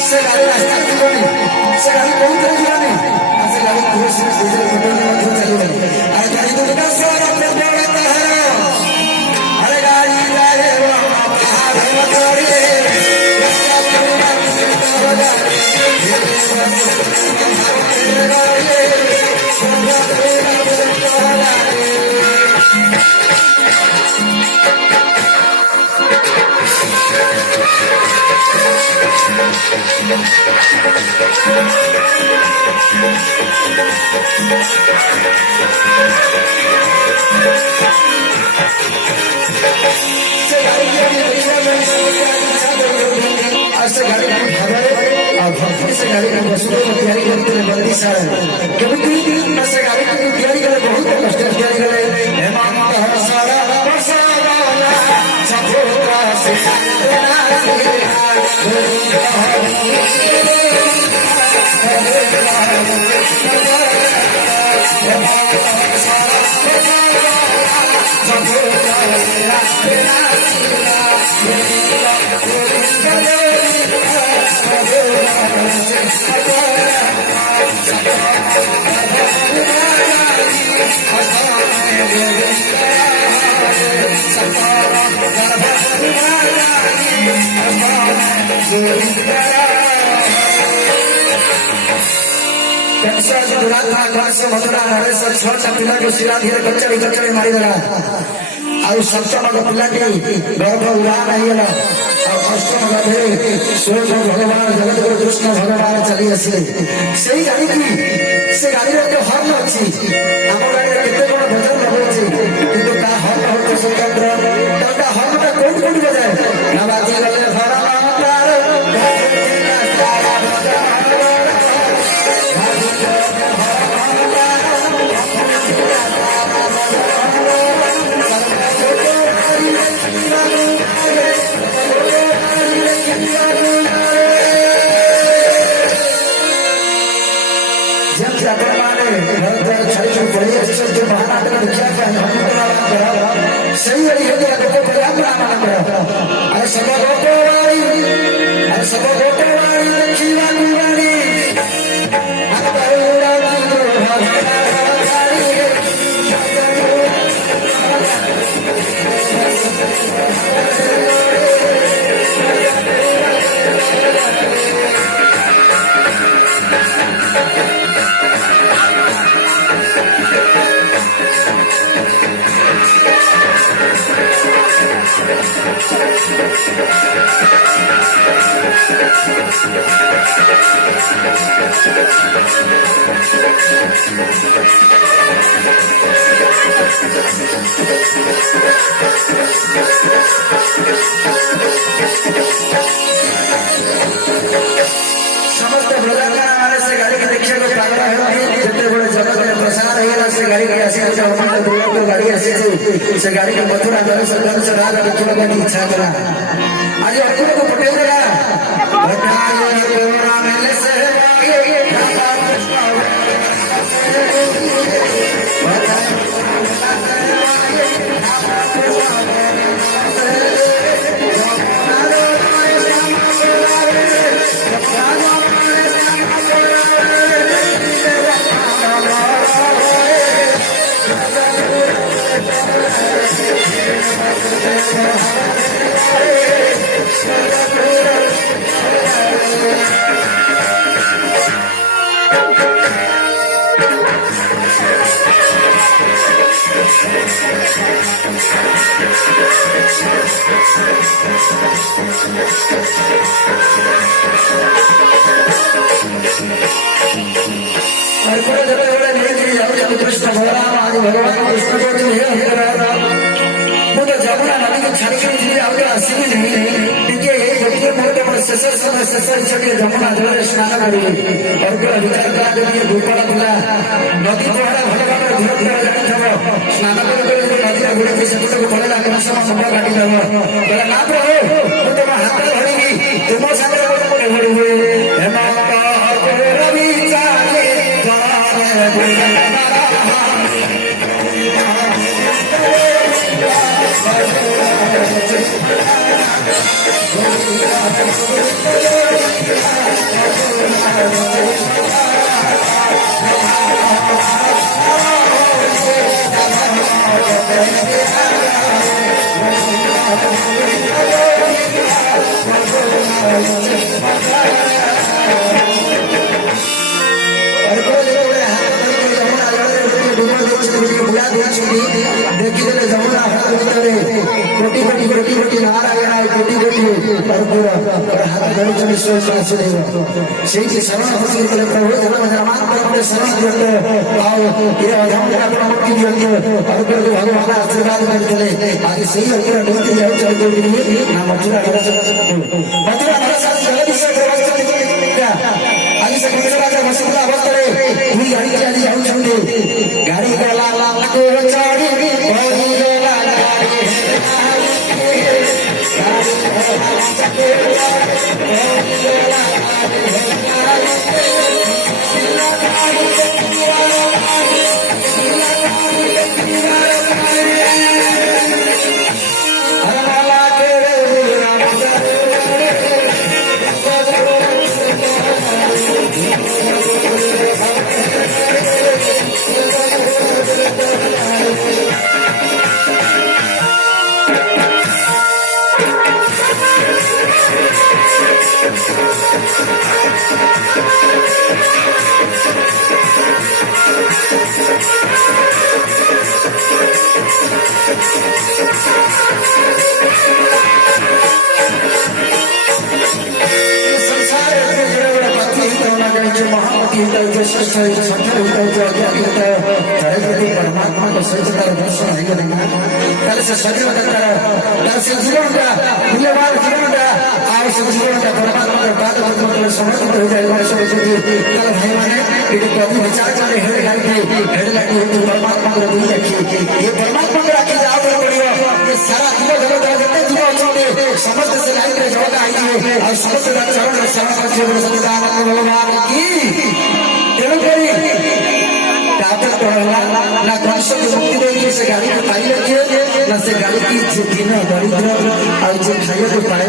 Se garí रास्ता जीवनी से गाड़ी बहुत जीवनी से गाड़ी खुश अरे गाड़ी तो का सारा पे दौड़ता है अरे गाड़ी जाए मोटोरी से गाड़ी से गाड़ी में बसों को तैयारी करते हैं बंदी सारे क्योंकि से गाड़ी की तैयारी करे बहुत कष्ट तैयारी करे मेहमान का सारा बरसाना छपोरा से पिला के सिरा धीरे कचड़ी कचड़ी मारी देला और सप्तम पिला के गर्भ उड़ा नहीं है और अष्टम गधे सूर्य भगवान जगत गुरु कृष्ण भगवान चली आसे सही गाड़ी की से गाड़ी रे हर न अछि हम गाड़ी रे केते कोन भजन रहै अछि किंतु ता हर न होत स्वतंत्र ता हर न कोन कोन बजाय नवाजी गले भरा प्यार सही वाली है तो बड़ा अरे सब रोटे वाली अरे सब रोटे वाली दक्षिणा वाली समस्त भगवान से गाड़ी के देखिए को पागल है जितने बड़े जगत में प्रसाद है ना से गाड़ी के ऐसे ऐसे हमारे दूर को गाड़ी ऐसे से गाड़ी के मथुरा दर्शन से रात में थोड़ा बहुत इच्छा करा आज आपको को पटेल देगा बताइए कोरा मेले से कृष्ण भगवान आज भगवान कृष्ण को जमुना नदी को छाड़ी आगे आसबि नहीं ଶେଷ ସମୟ ଶେଷ ଇଚ୍ଛାଟିଏ ଯମୁନା ଜଳରେ ସ୍ନାନ କରିବେ। ଅର୍ଘ୍ୟ ବିଚାର କରାଯାଏ ଗୋପାଳ ପିଲା ନଦୀ ପହଁରା ଭଲ ଭାବରେ ଧୀର ଜାଣିଥବ। ସ୍ନାନ କରି ନଦୀରେ ବୁଡ଼ିକି ସେପଟକୁ ପଳେଇଲା କଂସ ମୁଣ୍ଡ କାଟିଦବ। କହିଲା ନା ପ୍ରଭୁ ମୁଁ ତମ ହାତ ଧରିକି ତୁମ ସାଙ୍ଗରେ ଗୋଟେ ଘଡ଼ିବି ହେମନ୍ତ ବିଚାରେ ଦେଖିଦେଲେ ଯମୁନା ଭିତରେ କୋଟି କୋଟି କୋଟି କୋଟି ନାରାୟଣ କୋଟି କୋଟି କର୍ପୂର ହାତ ଧରିଛନ୍ତି ଆସିଦେବ। ସେଇଠି ଶରଣ କଲେ ପ୍ରଭୁ ଜନମାନଙ୍କର ଶରଣ ଦିଅନ୍ତୁ ଆଉ ଏ ଅଧମରେ ଆପଣ ମୁକ୍ତି ଦିଅନ୍ତୁ। କର୍ପୂରକୁ ଭଗବାନ ଆଶୀର୍ବାଦ କରିଥିଲେ। ଆଜି ସେଇ ଅର୍ପୂର ନିମତି ଯାଉଛନ୍ତି ନା ମଥୁରା ମଥୁରା ଆଜି ସେ ରାଜା ବସିଥିବା ଅବସ୍ଥାରେ ଦୁଇ ଗାଡି ଆଜି ଯାଉଛନ୍ତି। ଗାଡି ଗଲା परमात्मा को सही दर्शन है से शरीर से जीवनटा मूल्यवान जीवनटा और से जीवनटा परमात्मा पाद समर्पित हो जाए भाई मैंने कभी विचार करे परमात्मा को दूर रखिए। ये परमात्मा को राखी जाओ पड़ो ये सारा जीव जगत जितने जीव अच्छे समस्त से लाइफ जगत आई और समस्त चरण भगवान की तेणुकरी ना कंस को मुक्ति देगी से गाड़ी को पाई रखिए ना से गाड़ी की दिन दरिद्र और जो खाइए को पाए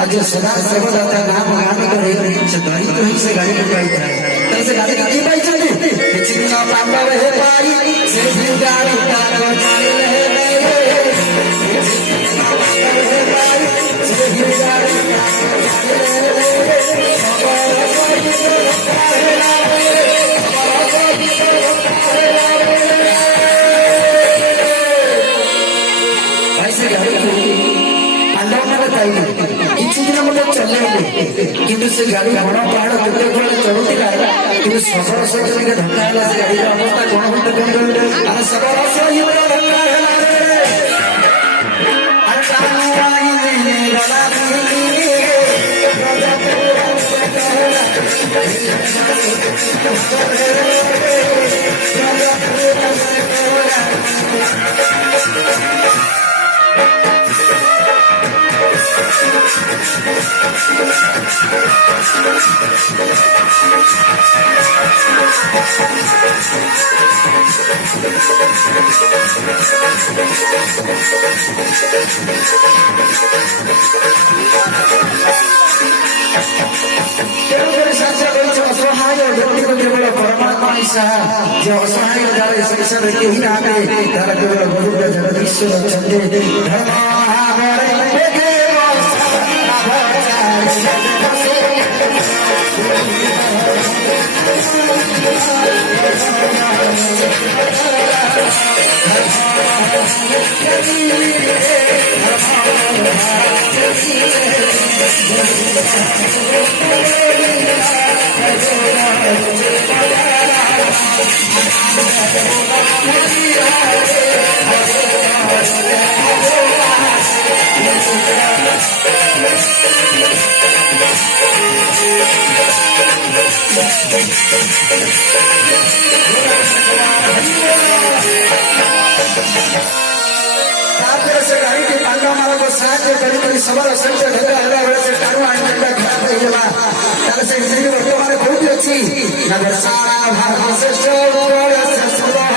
और जो सदा सेवदाता नाम गान करे से दरिद्र ही से गाड़ी को पाई तब से गाड़ी की पाई चली चिकना पांडा रहे पाई से गाड़ी का चले रहे କିଛି ଦିନ ମୋତେ ଚଲେଇଲେ କିନ୍ତୁ ସେ ଗାଡି ବଣ ପାହାଡ କେତେ କୁଆଡେ ଚଢୁଥିଲା କିନ୍ତୁ ଶବର ସହିତ ଟିକେ ଧକ୍କା ହେଲା। ସେ ଗାଡିର ଅବସ୍ଥା କଣ ମତେ କୁହନ୍ତୁ। ଆମେ ଶବର ସହିତ ଧକ୍କା ହେଲା असहाय व्यक्ति को केवल परमात्मा ही सहाय जो असहाय जाए संसार केही ना तारा केवल गुरु जगदीश्वर चंदे से गाड़ी के पांडा मारा को साथ में कड़ी कड़ी सवाल संचय ढंगा हल्ला बड़े से टारू आने का खराब है ये बात तार से जिंदगी में हमारे बहुत अच्छी नगर सारा भारत से शोर से सुबह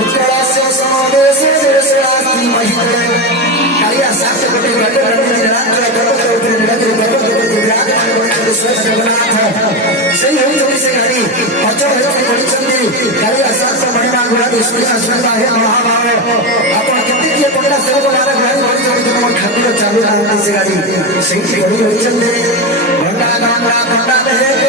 उत्तर से समावेश से आसनी महिला कालिया साथ से बड़े बड़े बड़े निरांत करो करो निरांत करो निरांत करो स्वस्थ जगन्नाथ सही होई जोड़ी से गाड़ी अचल है कि बड़ी चंदी कालिया साथ से महिमा गुणा ईश्वर का श्रद्धा है महाभाव अपन कितनी ये पकड़ा से को मारे गाड़ी बड़ी जोड़ी तो मन ठाकुर चालू रहने से गाड़ी सही से बड़ी बड़ी चंदे भंडा गांगा भंडा है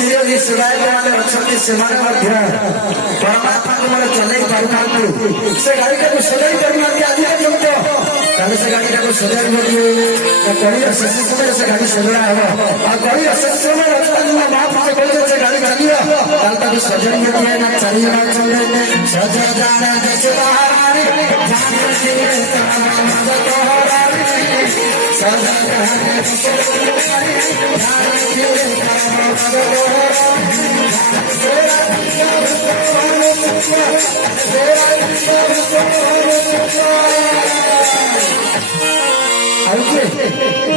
मिलियन सुधार वाले अच्छे से माने मध्य परमात्मा को माने चले परमात्मा से गाड़ी का कुछ सदैव परमात्मा आदि का जो कल से गाड़ी का कुछ सदैव मिलिए तो कोई असस्य समय से गाड़ी सदरा है और कोई असस्य समय रास्ता में बाप से कोई से गाड़ी चलिए कल तक सजन मिलिए ना चलिए ना चले सजा जाना देश बाहर जाने से सजा जाना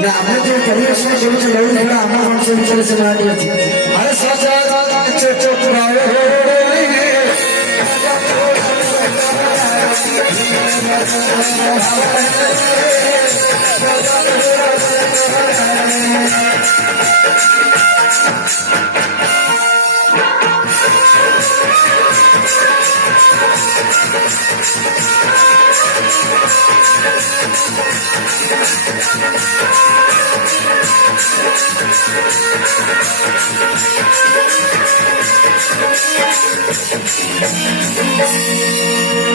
ना हमने जो कभी उसमें शुरू से लड़ी लगा हमारा हम से निचले से बना दिया अरे सजा चुप चुप